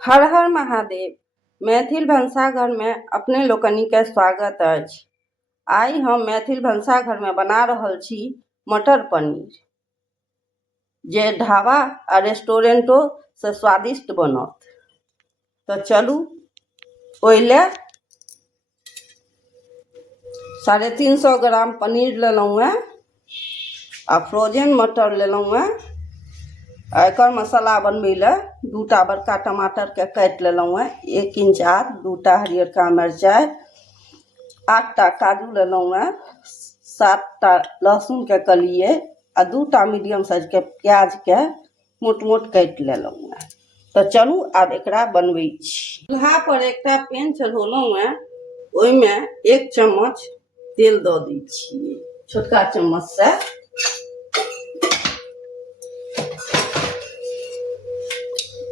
हर हर महादेव। मैथिल भनसाघर में अपने लोकनि के स्वागत अछि। आइ हम मैथिल भनसाघर में बना रहल छी मटर पनीर, जे ढाबा आ रेस्टोरेंटो से स्वादिष्ट बनत। तो चलू, ओहि लेल 350 ग्राम पनीर लेलहुँ हेँ आ फ्रोजन मटर लेलहुँ हेँ। एकर मसाला बनबै ले 2टा बड़का टमाटर के काटि लेलहुँ हेँ, 1 इंच आद, 2टा हरियरका मिरचाइ, 8टा काजू लेलहुँ हेँ, 7टा लहसुन के कलिए आ 2टा मीडियम साइज के प्याज के मोट मोट काटि लेलहुँ हेँ। तो चलू आब एकरा बनबै छी। चूल्हा पर एकटा पैन चढ़ौलहुँ हेँ, ओहिमे 1 चम्मच तेल दऽ दै छियै, छोटका चम्मच से।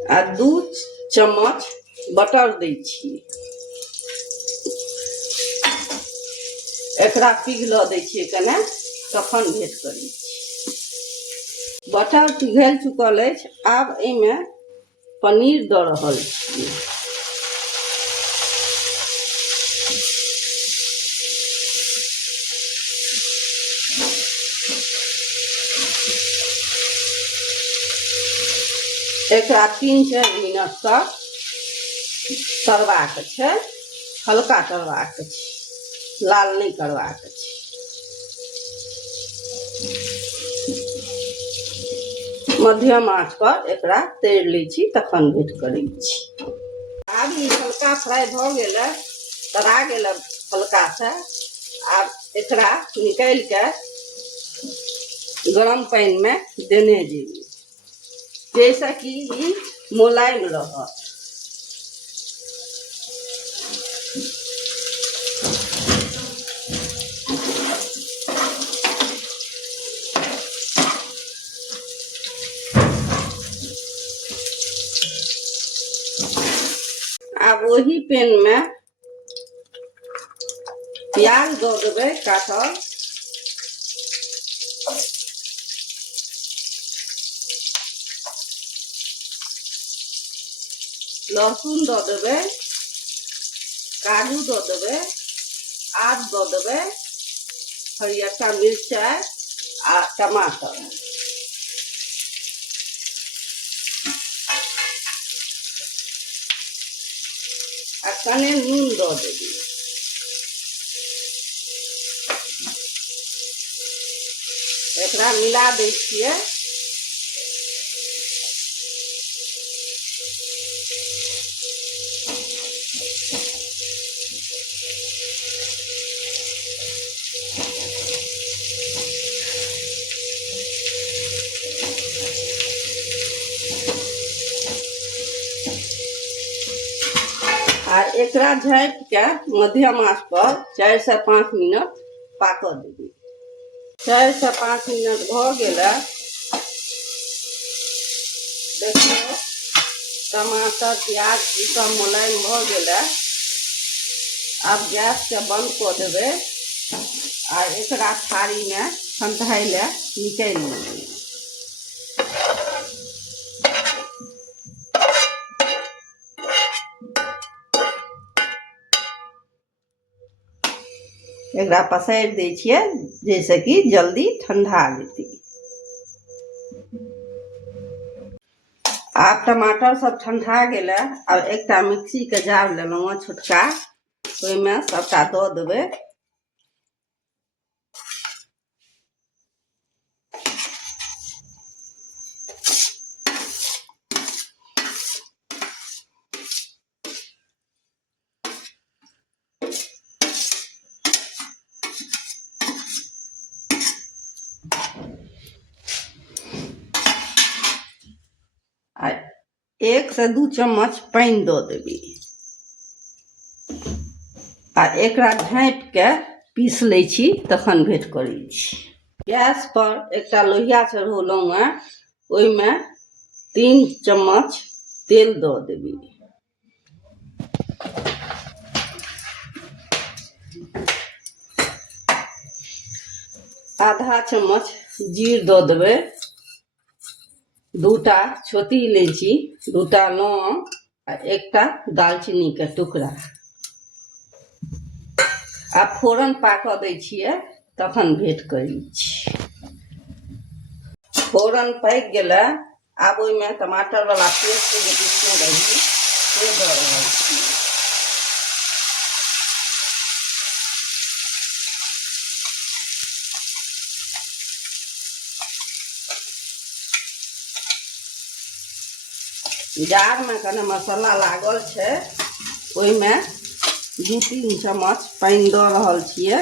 आ 2 चम्मच बटर दै छियै, एकरा पिघलऽ दै छियै कने, तखन भेंट करै छी। बटर पिघल चुकल अछि, आब एहिमे पनीर दऽ रहल छियै। एकरा 3-4 मिनट तक तरबाक छै, हल्का तरबाक छै, लाल नहीं करबाक छै। मध्यम आंच पर एकरा तैर लै छी, तखन भेंट करै छी। आब ई हल्का फ्राई भऽ गेल, तरा गेल हल्का से। आब एकरा निकालि के गरम पानी में देने जेबै, जैसे कि ई मुलायम रहत। आब वही पैन में प्याज दऽ देबै काटल, लहसुन दऽ देबै, काजू दऽ देबै, आद दऽ देबै, हरियरका मिरचाइ आ टमाटर। आ कने नून दऽ देबै। एकरा मिला दै छियै। आ एकरा झाँपि के मध्यम आंच पर 4 से 5 मिनट पाकऽ देबै। 4 से 5 मिनट भऽ गेलै। देखियौ, टमाटर प्याज ई सब मुलायम भऽ गेलै। आब गैस के बंद कऽ देबै आ एकरा थारी में ठंडाइ ले निकालि लेबै। एकरा पसारि दै छियै, जैसे कि जल्दी ठंडा जेतै। आब टमाटर सब ठंडा गेलै। आब एकटा मिक्सी के जार लेलहुँ हेँ छोटका, ओहिमे सबटा दऽ देबै। आ 1 से 2 चम्मच पानी दऽ देबै आ एकरा झाँपि के पीस लै छी, तखन भेंट करै छी। गैस पर एकटा लोहिया चढ़ौलहुँ हेँ, ओहिमे 3 चम्मच तेल दऽ देबै। आधा चम्मच जीर दऽ देबै, 2टा छोटी इलायची, 2टा लौंग, आ एकटा दालचीनी के टुकड़ा। आ फोरन पाकऽ दै छियै तखन भेंट करै छी। फोरन पक गेलै, आब ओहिमे टमाटर वाला पेस्ट जे पीसने रही से दऽ रहल छी। जार में कने मसाला लागल छै, ओहिमे 2-3 चम्मच पानि दऽ रहल छियै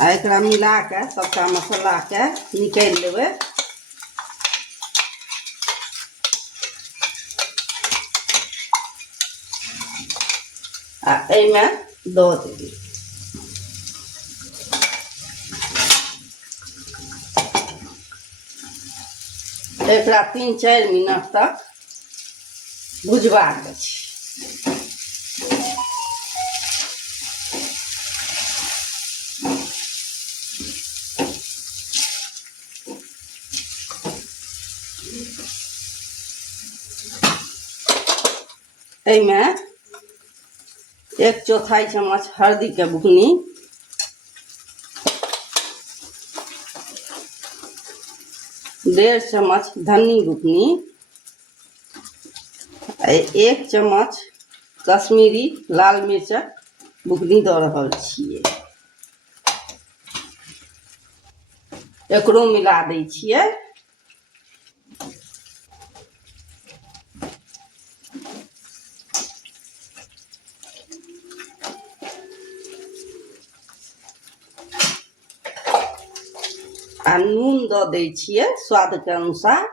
आ एकरा मिला के सबटा मसाला के निकालि लेबै। आ एहिमे दऽ देबै। एकरा 3-4 मिनट तक भुजबाक छै। एहिमे 1/4 चम्मच हल्दी के बुकनी, 1.5 चम्मच धनी बुकनी, 1 चम्मच कश्मीरी लाल मिर्च बुकनी दऽ रहल छियै। एकरो मिला दै छियै। आ नून दऽ दै छियै स्वाद के अनुसार।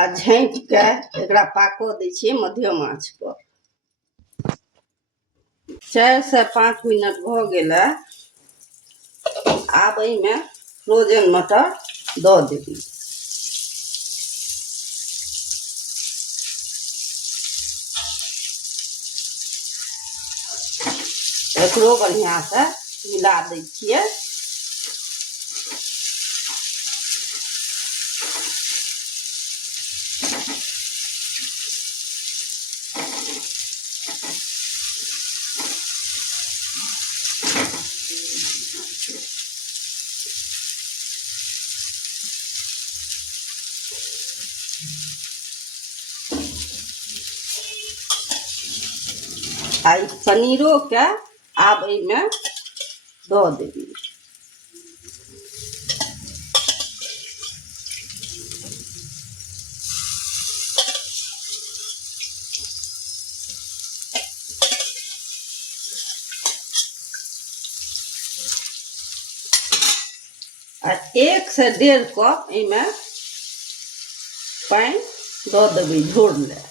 आ झाँपि के एकरा पाकऽ दै छियै मध्यम आंच पर। 4 से 5 मिनट भऽ गेलै। आब एहिमे फ्रोजन मटर दऽ देबै। एकरो बढ़िया से मिला दै छियै। आ पनीरो के आब एहिमे दऽ देबै। आ 1 से 1.5 कप एहिमे पानि दऽ देबै झोर ले।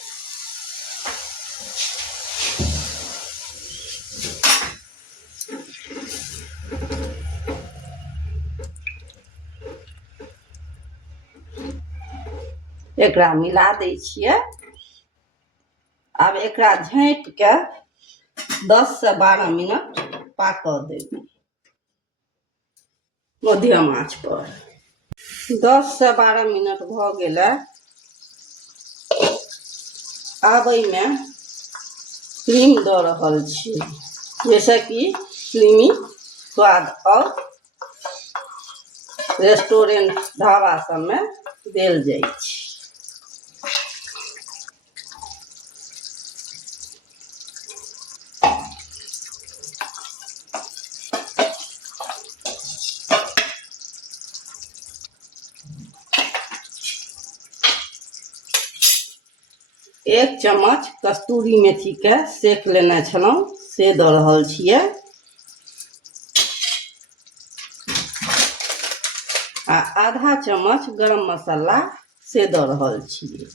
एकरा मिला दै छियै। आब एकरा झाँपि के 10 से 12 मिनट पाकऽ देबै मध्यम आंच पर। 10 से 12 मिनट भऽ गेलै। आब एहिमे क्रीम दऽ रहल छी, जैसे कि क्रीमी स्वाद और रेस्टोरेंट ढाबा सबमे देल जाइ छै। एक चम्मच कस्तूरी मेथी के सेक लेने छलहुँ से दऽ रहल छियै। आ आधा चम्मच गरम मसाला से दऽ रहल छियै।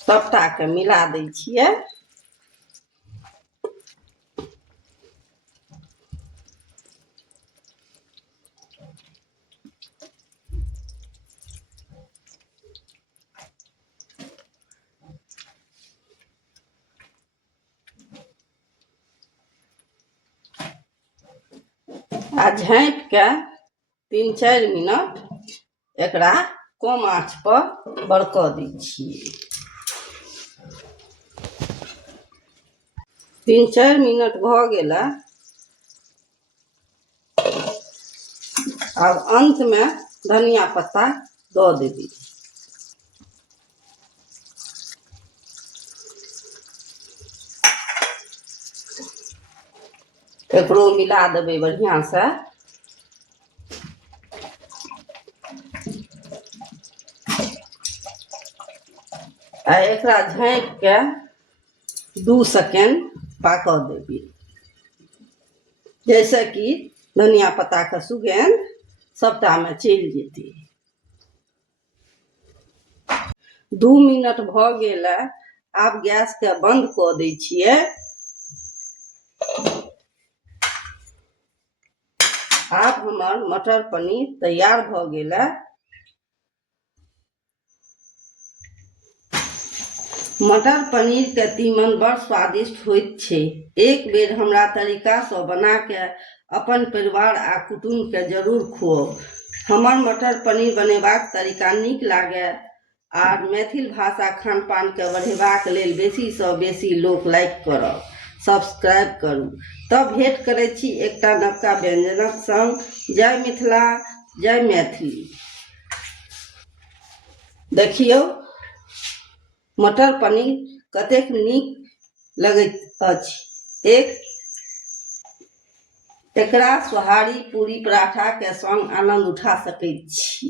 सबटा के मिला दै छियै। आ झाँपि के 3-4 मिनट एकरा कम आँच पर बरकऽ दै छियै। 3-4 मिनट भऽ गेला। अब अंत में धनिया पत्ता दऽ देबै। एकरो मिला देबै बढ़िया से। आ एकरा झाँपि के 2 सेकेंड पाकऽ देबै, जैसे कि धनिया पत्ता के सुगंध सबटा में चलि जेतै। 2 मिनट भऽ गेल। आब गैस के बंद कऽ दै छियै। आब हमर मटर पनीर तैयार भऽ गेल। मटर पनीर के तीमन बड़ स्वादिष्ट होइत छै। एक बेर हमरा तरीका से बना के अपन परिवार आ कुटुंब के जरूर खुआउ। हमर मटर पनीर बनेबाक तरीका नीक लागे आर मैथिल भाषा खान पान के बढ़ेबाक लेल बेसी से बेसी लोक लाइक करब, सब्सक्राइब करू। तब भेंट करै छी एकटा नवका व्यंजनक संग। जय मिथिला, जय मैथिली। देखियौ मटर पनीर कतेक नीक लगैत अछि। एकरा सोहारी, पूरी, पराठा के संग आनंद उठा सकैत छी।